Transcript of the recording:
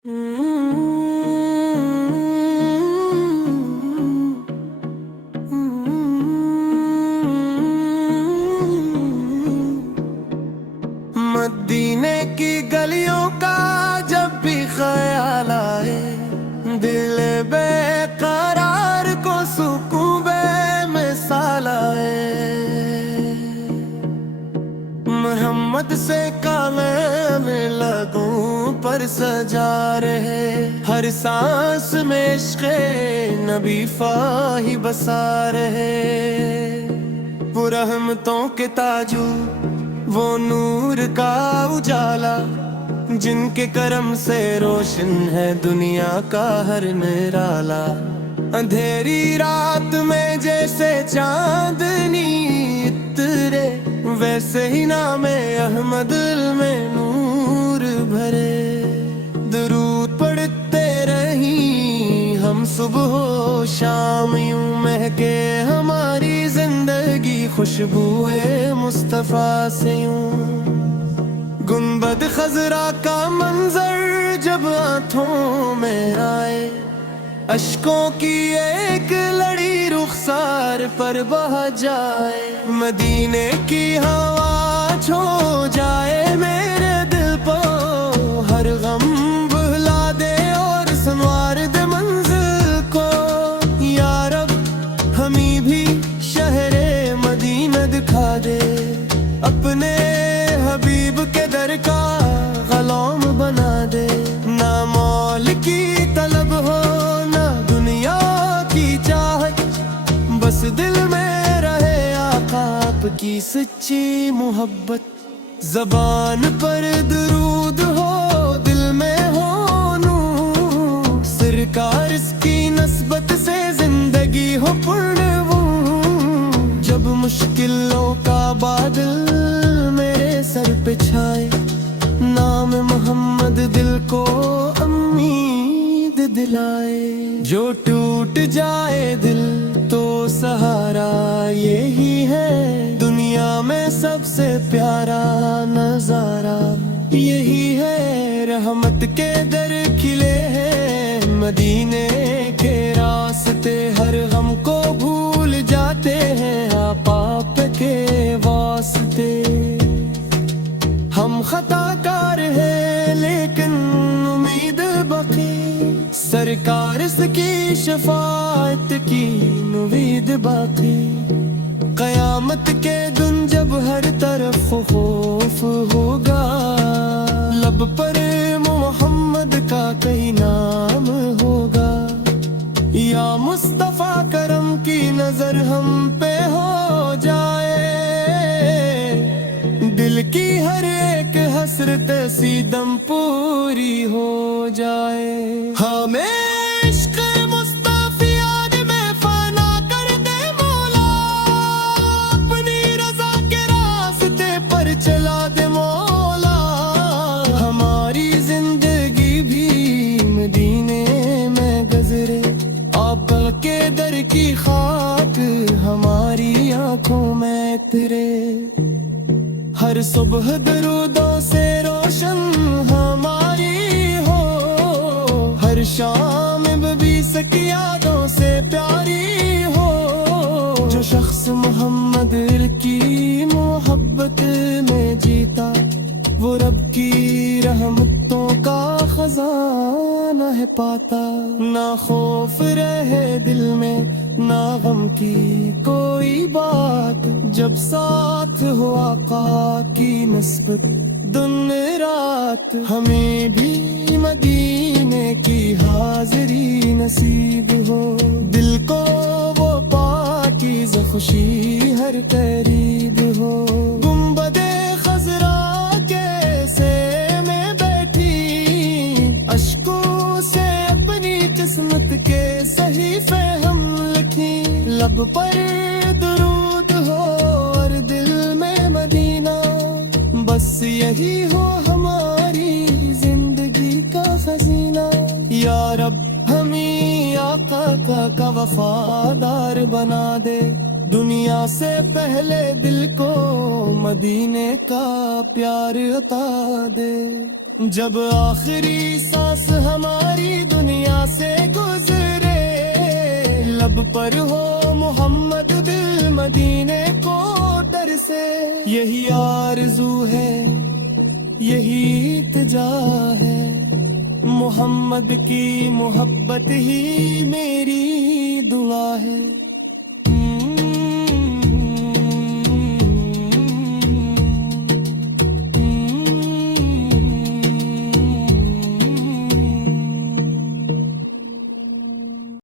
मदीने की गलियों का जब भी ख्याल आए, दिल बेकरार को सुकून बेमिसाल आए। मोहम्मद से कामयाब लगूं पर सजा रहे, हर सांस में इश्क़े नबी फाही बसा रहे। वो रहमतों के ताजू, वो नूर का उजाला, जिनके करम से रोशन है दुनिया का हर निराला। अंधेरी रात में जैसे चांदनी इतरे, वैसे ही नामे अहमद में नूर भरे। दरूद पढ़ते रही हम सुबह शाम, यूं महके हमारी जिंदगी खुशबुए मुस्तफा से यूं। गुंबद खजरा का मंजर जब आंखों में आए, अश्कों की एक लड़ी रुखसार पर बह जाए। मदीने की हवा छो जाए मेरे दिल को, हर गम भुला दे और संवार दे मंजिल को। या रब हमें भी शहरे मदीना दिखा दे, अपने हबीब के दर का गुलाम बना दे। ना मौल की तलब हो ना दुनिया की चाहत, बस दिल में रहे आका आपकी सच्ची मोहब्बत। ज़बान पर दरूद हो, दिल में हो नूर, सरकार इसकी नस्बत से जिंदगी हो पुरनूर। जब मुश्किलों का बादल मेरे सर पे छाए, नाम मोहम्मद दिल को उम्मीद दिलाए। जो टूट जाए दिल तो सहारा यही है, दुनिया में सबसे प्यारा नजारा यही है। रहमत के दर खिले हैं मदीने के रास्ते, हर गम को भूल जाते हैं आप के वास्ते। हम खताकार हैं लेकिन उम्मीद बाकी, सरकार की शफाअत की उम्मीद बाकी। कयामत के दिन जब हर तरफ खौफ होगा, लब पर मोहम्मद का कहीं नाम होगा। या मुस्तफा करम की नजर हम पे हो जाए, दिल की हर एक हसरत सीदम पूरी हो जाए। हमें इश्क़ मुस्तफ़ियाद में फना कर दे मौला, अपनी रज़ा के रास्ते पर चला दे मौला। हमारी जिंदगी भी मदीने में गुज़रे, आप के दर की खाक हमारी आंखों में उतरे। हर सुबह दरूदों से रोशन हमारी हो, हर शाम भी की यादों से प्यारी हो। जो शख्स मोहम्मद की मोहब्बत में जीता, वो रब की रहमतों का खजाना है पाता। ना खौफ रहे दिल में ना गम की कोई बात, जब साथ हो आका की नस्बत दिन रात। हमें भी मदीने की हाजिरी नसीब हो, दिल को वो पाकीज़ खुशी हर करीब हो। गुंबदे खजरा के से में बैठी, अश्कों से अपनी किस्मत के सहीफे हम लिखी। लब पर दरूद हो और दिल में मदीना, बस यही हो हमारी जिंदगी का खजीना। या रब हमें आका का वफादार बना दे, दुनिया से पहले दिल को मदीने का प्यार अता दे। جب آخری سانس ہماری دنیا سے گزرے، لب پر ہو محمد دل مدینے کو ترسے، یہی آرزو ہے یہی التجا ہے، محمد کی محبت ہی میری دعا ہے۔